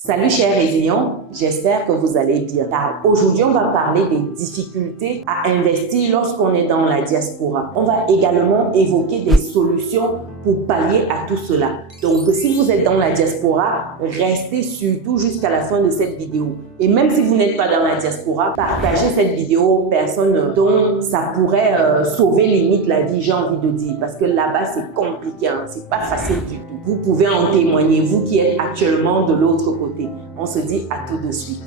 Salut chers résilients, j'espère que vous allez bien. Car aujourd'hui, on va parler des difficultés à investir lorsqu'on est dans la diaspora. On va également évoquer des solutions pour pallier à tout cela. Donc, si vous êtes dans la diaspora, restez surtout jusqu'à la fin de cette vidéo. Et même si vous n'êtes pas dans la diaspora, partagez cette vidéo aux personnes dont ça pourrait sauver limite la vie, j'ai envie de dire. Parce que là-bas, c'est compliqué, hein? C'est pas facile du tout. Vous pouvez en témoigner, vous qui êtes actuellement de l'autre côté. On se dit à tout de suite.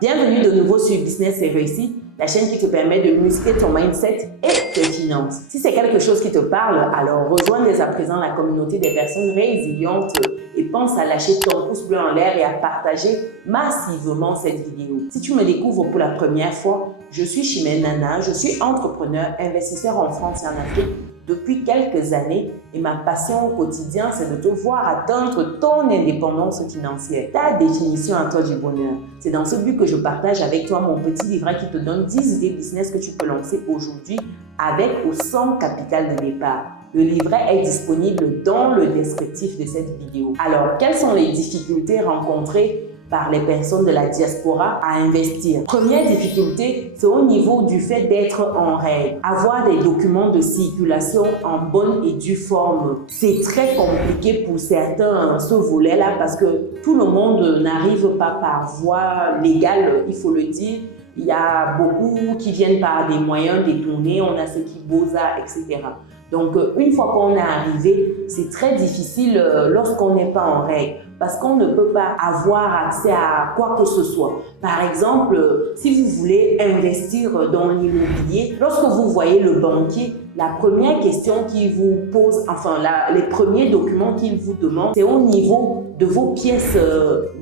Bienvenue de nouveau sur Business et Réussite, la chaîne qui te permet de muscler ton mindset et tes finances. Si c'est quelque chose qui te parle, alors rejoins dès à présent la communauté des personnes résilientes et pense à lâcher ton pouce bleu en l'air et à partager massivement cette vidéo. Si tu me découvres pour la première fois, je suis Chimène Nana, je suis entrepreneur, investisseur en France et en Afrique depuis quelques années et ma passion au quotidien, c'est de te voir atteindre ton indépendance financière, ta définition à toi du bonheur. C'est dans ce but que je partage avec toi mon petit livret qui te donne 10 idées business que tu peux lancer aujourd'hui avec ou sans capital de départ. Le livret est disponible dans le descriptif de cette vidéo. Alors, quelles sont les difficultés rencontrées par les personnes de la diaspora à investir? Première difficulté, c'est au niveau du fait d'être en règle. Avoir des documents de circulation en bonne et due forme. C'est très compliqué pour certains ce volet-là parce que tout le monde n'arrive pas par voie légale, il faut le dire. Il y a beaucoup qui viennent par des moyens détournés, on a ceux qui bosa, etc. Donc, une fois qu'on est arrivé, c'est très difficile lorsqu'on n'est pas en règle parce qu'on ne peut pas avoir accès à quoi que ce soit. Par exemple, si vous voulez investir dans l'immobilier, lorsque vous voyez le banquier, la première question qu'il vous pose, enfin les premiers documents qu'il vous demande, c'est au niveau de vos pièces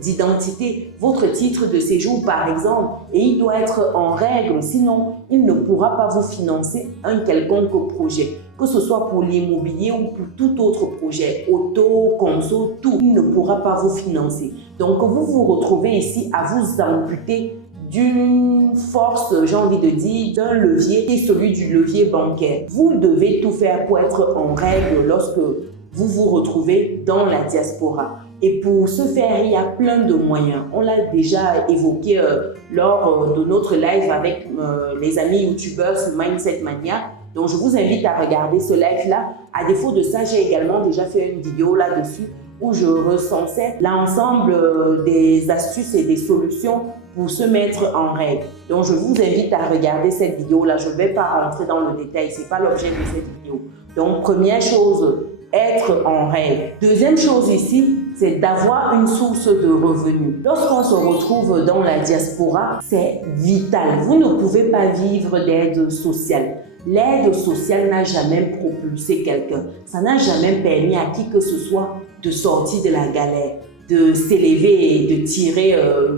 d'identité, votre titre de séjour par exemple, et il doit être en règle, sinon il ne pourra pas vous financer un quelconque projet. Que ce soit pour l'immobilier ou pour tout autre projet, auto, conso, tout, il ne pourra pas vous financer. Donc vous vous retrouvez ici à vous amputer d'une force, j'ai envie de dire, d'un levier qui est celui du levier bancaire. Vous devez tout faire pour être en règle lorsque vous vous retrouvez dans la diaspora. Et pour ce faire, il y a plein de moyens. On l'a déjà évoqué lors de notre live avec les amis youtubeurs sur Mindset Mania. Donc, je vous invite à regarder ce live-là. À défaut de ça, j'ai également déjà fait une vidéo là-dessus où je recensais l'ensemble des astuces et des solutions pour se mettre en règle. Donc, je vous invite à regarder cette vidéo-là. Je ne vais pas rentrer dans le détail, ce n'est pas l'objet de cette vidéo. Donc, première chose, être en règle. Deuxième chose ici, c'est d'avoir une source de revenus. Lorsqu'on se retrouve dans la diaspora, c'est vital. Vous ne pouvez pas vivre d'aide sociale. L'aide sociale n'a jamais propulsé quelqu'un. Ça n'a jamais permis à qui que ce soit de sortir de la galère, de s'élever et de tirer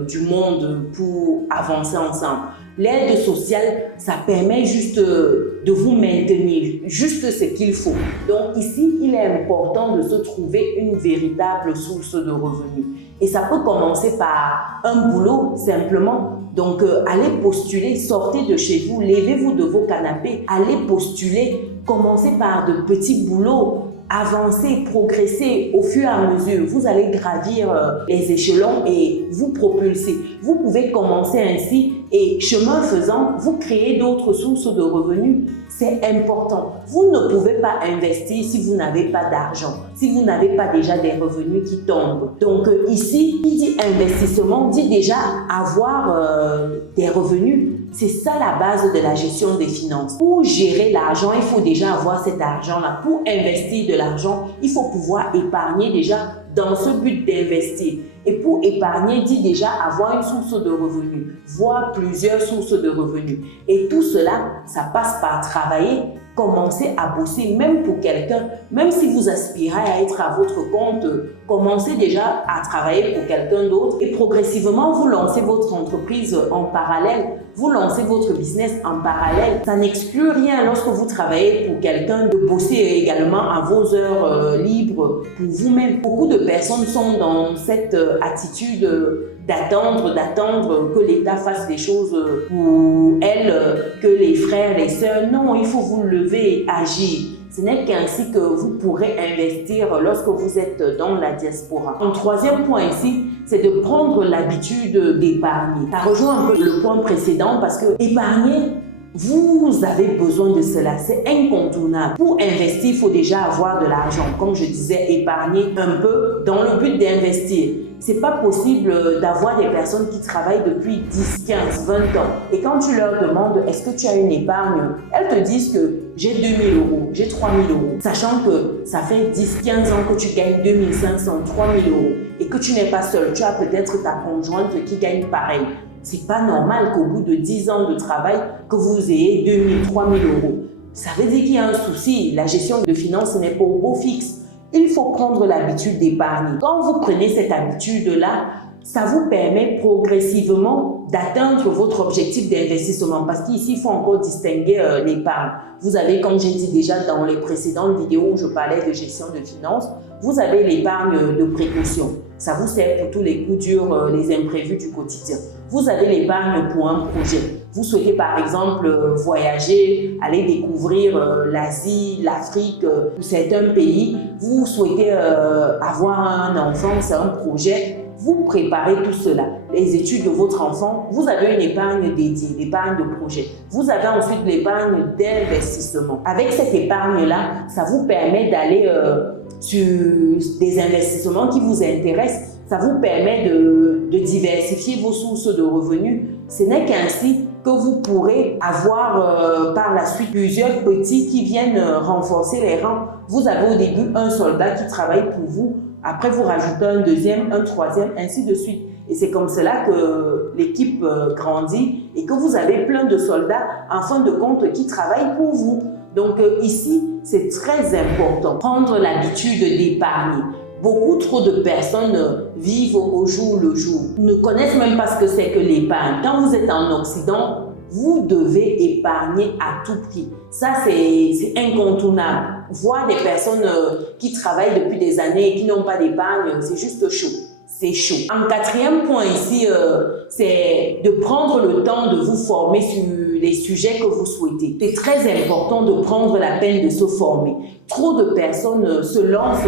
du monde pour avancer ensemble. L'aide sociale, ça permet juste de vous maintenir, juste ce qu'il faut. Donc ici, il est important de se trouver une véritable source de revenus. Et ça peut commencer par un boulot simplement. Donc allez postuler, sortez de chez vous, levez-vous de vos canapés, allez postuler, commencez par de petits boulots. Avancez, progressez au fur et à mesure. Vous allez gravir les échelons et vous propulser. Vous pouvez commencer ainsi et chemin faisant, vous créez d'autres sources de revenus. C'est important. Vous ne pouvez pas investir si vous n'avez pas d'argent, si vous n'avez pas déjà des revenus qui tombent. Donc ici, qui dit investissement dit déjà avoir des revenus. C'est ça la base de la gestion des finances. Pour gérer l'argent, il faut déjà avoir cet argent-là. Pour investir de l'argent, il faut pouvoir épargner déjà dans ce but d'investir. Et pour épargner, dit déjà avoir une source de revenus, voire plusieurs sources de revenus. Et tout cela, ça passe par travailler, commencer à bosser, même pour quelqu'un, même si vous aspirez à être à votre compte, commencez déjà à travailler pour quelqu'un d'autre et progressivement, vous lancez votre entreprise en parallèle, vous lancez votre business en parallèle. Ça n'exclut rien lorsque vous travaillez pour quelqu'un de bosser également à vos heures libres pour vous-même. Beaucoup de personnes sont dans cette attitude d'attendre que l'État fasse des choses pour elle, que les frères, les sœurs. Non, il faut vous lever et agir. Ce n'est qu'ainsi que vous pourrez investir lorsque vous êtes dans la diaspora. Un troisième point ici, c'est de prendre l'habitude d'épargner. Ça rejoint un peu le point précédent parce que épargner, vous avez besoin de cela, c'est incontournable. Pour investir, il faut déjà avoir de l'argent. Comme je disais, épargner un peu dans le but d'investir. C'est pas possible d'avoir des personnes qui travaillent depuis 10, 15, 20 ans. Et quand tu leur demandes, est-ce que tu as une épargne? Elles te disent que j'ai 2 000 euros, j'ai 3 000 euros. Sachant que ça fait 10, 15 ans que tu gagnes 2 500, 3 000 euros. Et que tu n'es pas seul, tu as peut-être ta conjointe qui gagne pareil. C'est pas normal qu'au bout de 10 ans de travail, que vous ayez 2 000, 3 000 euros. Ça veut dire qu'il y a un souci. La gestion de finances n'est pas au beau fixe. Il faut prendre l'habitude d'épargner. Quand vous prenez cette habitude-là, ça vous permet progressivement d'atteindre votre objectif d'investissement. Parce qu'ici, il faut encore distinguer l'épargne. Vous avez, comme j'ai dit déjà dans les précédentes vidéos où je parlais de gestion de finances, vous avez l'épargne de précaution. Ça vous sert pour tous les coups durs, les imprévus du quotidien. Vous avez l'épargne pour un projet. Vous souhaitez par exemple voyager, aller découvrir l'Asie, l'Afrique ou certains pays. Vous souhaitez avoir un enfant, c'est un projet. Vous préparez tout cela. Les études de votre enfant, vous avez une épargne dédiée, l'épargne de projet. Vous avez ensuite l'épargne d'investissement. Avec cette épargne-là, ça vous permet d'aller sur des investissements qui vous intéressent. Ça vous permet de diversifier vos sources de revenus. Ce n'est qu'ainsi que vous pourrez avoir par la suite plusieurs petits qui viennent renforcer les rangs. Vous avez au début un soldat qui travaille pour vous. Après, vous rajoutez un deuxième, un troisième, ainsi de suite. Et c'est comme cela que l'équipe grandit et que vous avez plein de soldats, en fin de compte, qui travaillent pour vous. Donc ici, c'est très important. Prendre l'habitude d'épargner. Beaucoup trop de personnes vivent au jour le jour, ne connaissent même pas ce que c'est que l'épargne. Quand vous êtes en Occident, vous devez épargner à tout prix. Ça, c'est incontournable. Voir des personnes qui travaillent depuis des années et qui n'ont pas d'épargne, c'est juste chaud. C'est chaud. Un quatrième point ici, c'est de prendre le temps de vous former sur les sujets que vous souhaitez. C'est très important de prendre la peine de se former. Trop de personnes se lancent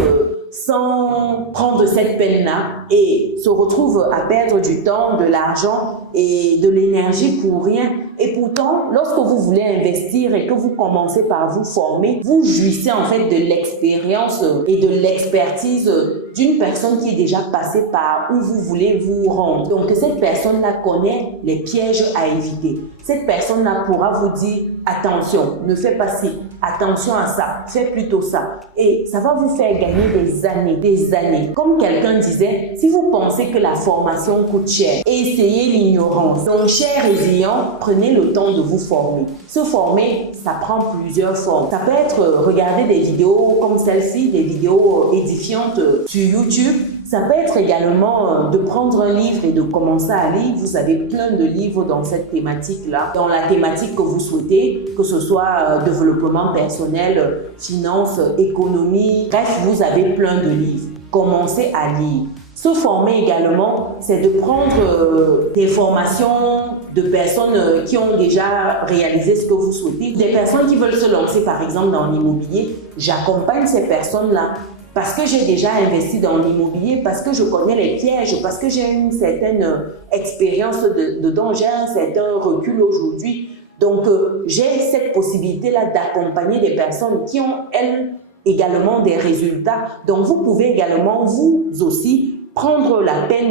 sans prendre cette peine-là et se retrouvent à perdre du temps, de l'argent et de l'énergie pour rien. Et pourtant, lorsque vous voulez investir et que vous commencez par vous former, vous jouissez en fait de l'expérience et de l'expertise d'une personne qui est déjà passée par où vous voulez vous rendre. Donc, cette personne-là connaît les pièges à éviter. Cette personne-là pourra vous dire « Attention, ne fais pas ci, attention à ça, fais plutôt ça. » Et ça va vous faire gagner des années, des années. Comme quelqu'un disait, si vous pensez que la formation coûte cher, essayez l'ignorance. Donc, chers résilients, prenez le temps de vous former. Se former, ça prend plusieurs formes. Ça peut être regarder des vidéos comme celle-ci, des vidéos édifiantes sur YouTube. Ça peut être également de prendre un livre et de commencer à lire. Vous avez plein de livres dans cette thématique-là, dans la thématique que vous souhaitez, que ce soit développement personnel, finance, économie. Bref, vous avez plein de livres. Commencez à lire. Se former également, c'est de prendre des formations de personnes qui ont déjà réalisé ce que vous souhaitez. Des personnes qui veulent se lancer par exemple dans l'immobilier, j'accompagne ces personnes-là. Parce que j'ai déjà investi dans l'immobilier, parce que je connais les pièges, parce que j'ai une certaine expérience dedans, j'ai un certain recul aujourd'hui. Donc, j'ai cette possibilité-là d'accompagner des personnes qui ont, elles, également des résultats. Donc, vous pouvez également, vous aussi, prendre la peine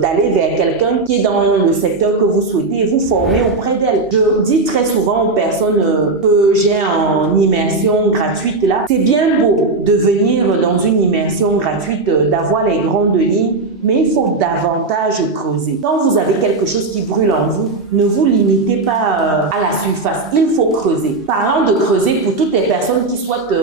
d'aller vers quelqu'un qui est dans le secteur que vous souhaitez et vous former auprès d'elle. Je dis très souvent aux personnes que j'ai en immersion gratuite là, c'est bien beau de venir dans une immersion gratuite, d'avoir les grandes lignes, mais il faut davantage creuser. Quand vous avez quelque chose qui brûle en vous, ne vous limitez pas à la surface, il faut creuser. Parlant de creuser, pour toutes les personnes qui souhaitent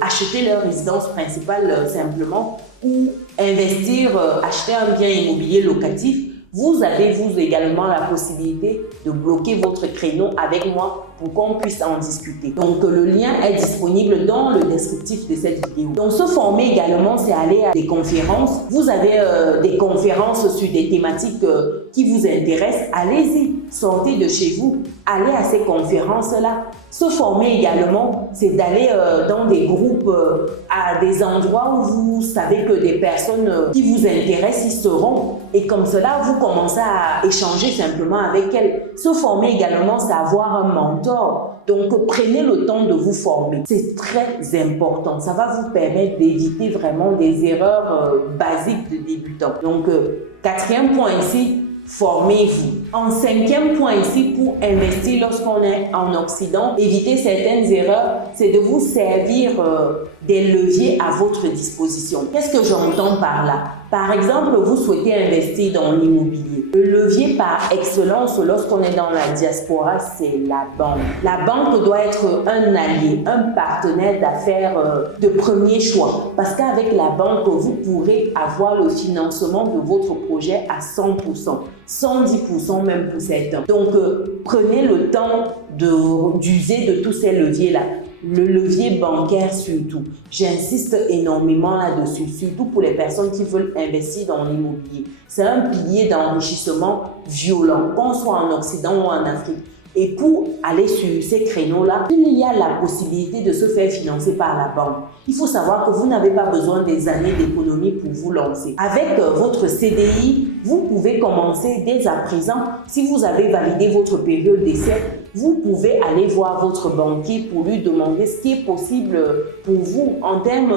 acheter leur résidence principale simplement, ou investir, acheter un bien immobilier locatif, vous avez vous également la possibilité de bloquer votre créneau avec moi pour qu'on puisse en discuter. Donc, le lien est disponible dans le descriptif de cette vidéo. Donc, se former également, c'est aller à des conférences. Vous avez des conférences sur des thématiques qui vous intéressent. Allez-y, sortez de chez vous, allez à ces conférences-là. Se former également, c'est d'aller dans des groupes, à des endroits où vous savez que des personnes qui vous intéressent y seront. Et comme cela, vous commencez à échanger simplement avec elles. Se former également, c'est avoir un mentor. Donc, prenez le temps de vous former. C'est très important. Ça va vous permettre d'éviter vraiment des erreurs basiques de débutants. Donc, quatrième point ici, formez-vous. En cinquième point ici, pour investir lorsqu'on est en Occident, éviter certaines erreurs, c'est de vous servir des leviers à votre disposition. Qu'est-ce que j'entends par là? Par exemple, vous souhaitez investir dans l'immobilier. Le levier par excellence lorsqu'on est dans la diaspora, c'est la banque. La banque doit être un allié, un partenaire d'affaires de premier choix. Parce qu'avec la banque, vous pourrez avoir le financement de votre projet à 100%, 110% même pour certains. Donc, prenez le temps d'user de tous ces leviers-là. Le levier bancaire surtout. J'insiste énormément là-dessus, surtout pour les personnes qui veulent investir dans l'immobilier. C'est un pilier d'enrichissement violent, qu'on soit en Occident ou en Afrique. Et pour aller sur ces créneaux-là, il y a la possibilité de se faire financer par la banque. Il faut savoir que vous n'avez pas besoin des années d'économie pour vous lancer. Avec votre CDI, vous pouvez commencer dès à présent. Si vous avez validé votre période d'essai, vous pouvez aller voir votre banquier pour lui demander ce qui est possible pour vous en termes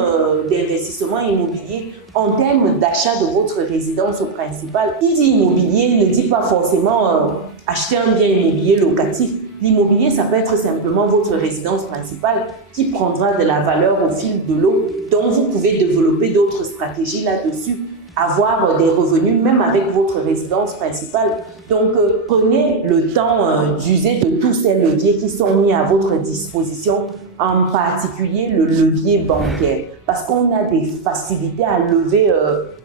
d'investissement immobilier, en termes d'achat de votre résidence principale. Qui dit immobilier ne dit pas forcément acheter un bien immobilier locatif. L'immobilier, ça peut être simplement votre résidence principale qui prendra de la valeur au fil de l'eau, dont vous pouvez développer d'autres stratégies là-dessus, avoir des revenus même avec votre résidence principale. Donc, prenez le temps d'user de tous ces leviers qui sont mis à votre disposition, en particulier le levier bancaire, parce qu'on a des facilités à lever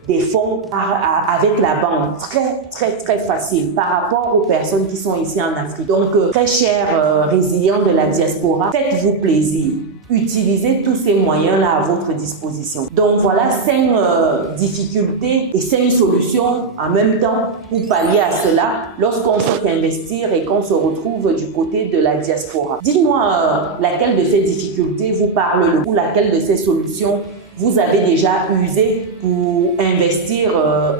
des fonds avec la banque, très facile par rapport aux personnes qui sont ici en Afrique. Donc, très chers résilients de la diaspora, faites-vous plaisir. Utilisez tous ces moyens-là à votre disposition. Donc voilà 5 difficultés et 5 solutions en même temps pour pallier à cela lorsqu'on souhaite investir et qu'on se retrouve du côté de la diaspora. Dites-moi laquelle de ces difficultés vous parle le coup, laquelle de ces solutions vous avez déjà usé pour investir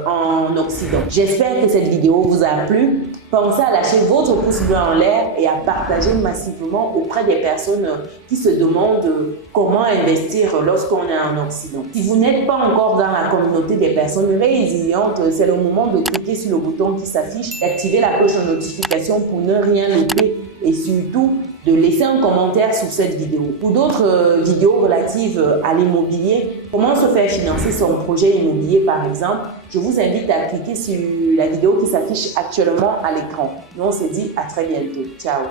en Occident. J'espère que cette vidéo vous a plu. Pensez à lâcher votre pouce bleu en l'air et à partager massivement auprès des personnes qui se demandent comment investir lorsqu'on est en Occident. Si vous n'êtes pas encore dans la communauté des personnes résilientes, c'est le moment de cliquer sur le bouton qui s'affiche, d'activer la cloche de notification pour ne rien louper et surtout de laisser un commentaire sur cette vidéo. Pour d'autres vidéos relatives à l'immobilier, comment se faire financer son projet immobilier par exemple, je vous invite à cliquer sur la vidéo qui s'affiche actuellement à l'écran. Nous on se dit à très bientôt. Ciao!